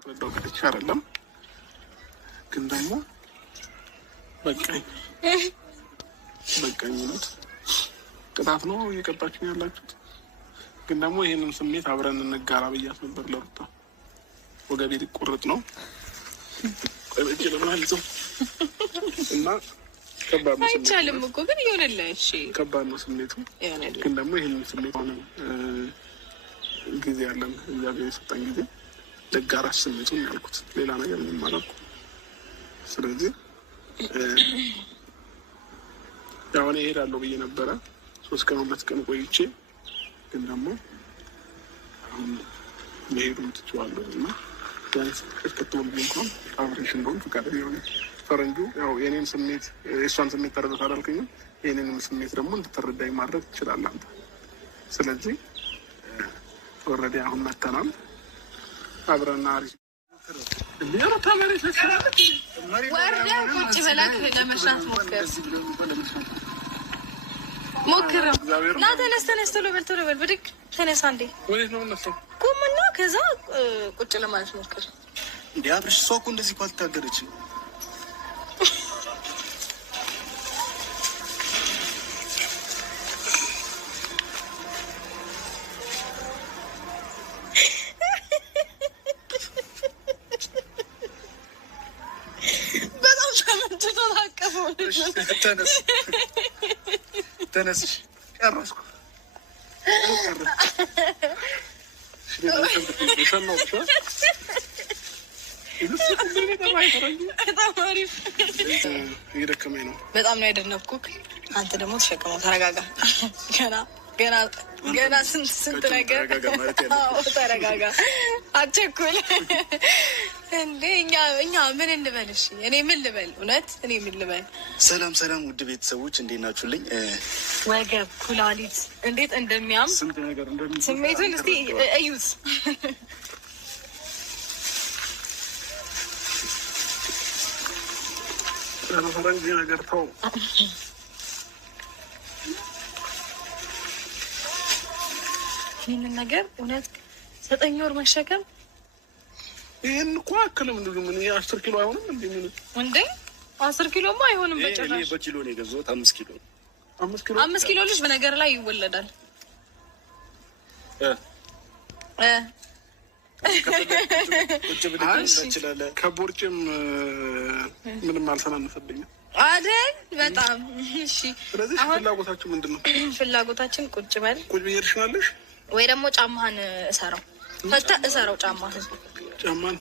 ረዳው ከልቻ አይደለም ግን ደግሞ በቃኝ ነው ቅጣት ነው እየቀጣችሁ ያላችሁት። ግን ደግሞ ይሄንን ስሜት አብረን እንጋራ ብያት ነበር ለሩታ። ወገቤ ሊቆረጥ ነው ቆይቼ ለማለት ነው እና ከባድ ነው። አይቻልም እኮ ግን ይሆንልህ። እሺ ከባድ ነው ስሜቱ። ግን ደግሞ ይሄንን ስሜት ሆነ ጊዜ ያለን እግዚአብሔር የሰጠን ጊዜ ለጋራሽ ስሜቱን ያልኩት ሌላ ነገር ምን ማለት ነው። ስለዚህ ያው እኔ እሄዳለሁ ብዬ ነበረ 3 ቀን 2 ቀን ቆይቼ ግን ደግሞ አሁን መሄዱን ትችዋለሁ እና ቢያንስ እስክትወል እንኳን አብሬሽ እንደሆን ፈቃደኛ የሆነ ፈረንጁ ያው የኔን ስሜት የእሷን ስሜት ተረዳት አላልከኝም። የኔንም ስሜት ደግሞ እንድትረዳኝ ማድረግ ትችላለህ አንተ። ስለዚህ ኦልሬዲ አሁን መተናል አብረና አሪፍ ወርደህ ቁጭ በላክ ለመስራት ሞክር ና ተነስ ቶሎ በል ብድግ ተነሳ እንዴ ወዴት ነው የምነሳው? ቁምና ከዛ ቁጭ ለማለት ሞክር እንዴ አብረሽ እሷ እኮ እንደዚህ እኮ አልታገረችም። ተነስ ጨረስኩ። እየደከመኝ ነው። በጣም ነው ያደነኩህ። አንተ ደግሞ ተሸከመው። ተረጋጋ። ገና ስንት ነገር። ተረጋጋ፣ አትቸኩል እንዴ። እኛ ምን እንበል? እሺ እኔ ምን ልበል? እውነት እኔ ምን ልበል? ሰላም ውድ ቤተሰቦች እንዴት ናችሁልኝ? ወገብ ኩላሊት እንዴት እንደሚያም ስሜቱን እስቲ እዩት። ፈረንጅ ነገር ተው። ይህንን ነገር እውነት 9 ወር መሸከም ይህን እኮ አክልም ምን 10 ኪሎ አይሆንም እንዴ? 10 ኪሎማ አይሆንም በጭራሽ። በኪሎ ነው የገዛሁት 5 ኪሎ 5 ኪሎ ልጅ በነገር ላይ ይወለዳል። ከቦርጭም ምንም አልተናነሰብኝም አይደል? በጣም እሺ። ስለዚህ ፍላጎታችሁ ምንድን ነው? ፍላጎታችን ቁጭ በል ቁጭ ብዬ እርሽናለሽ ወይ ደግሞ ጫማህን እሰረው ጫማህን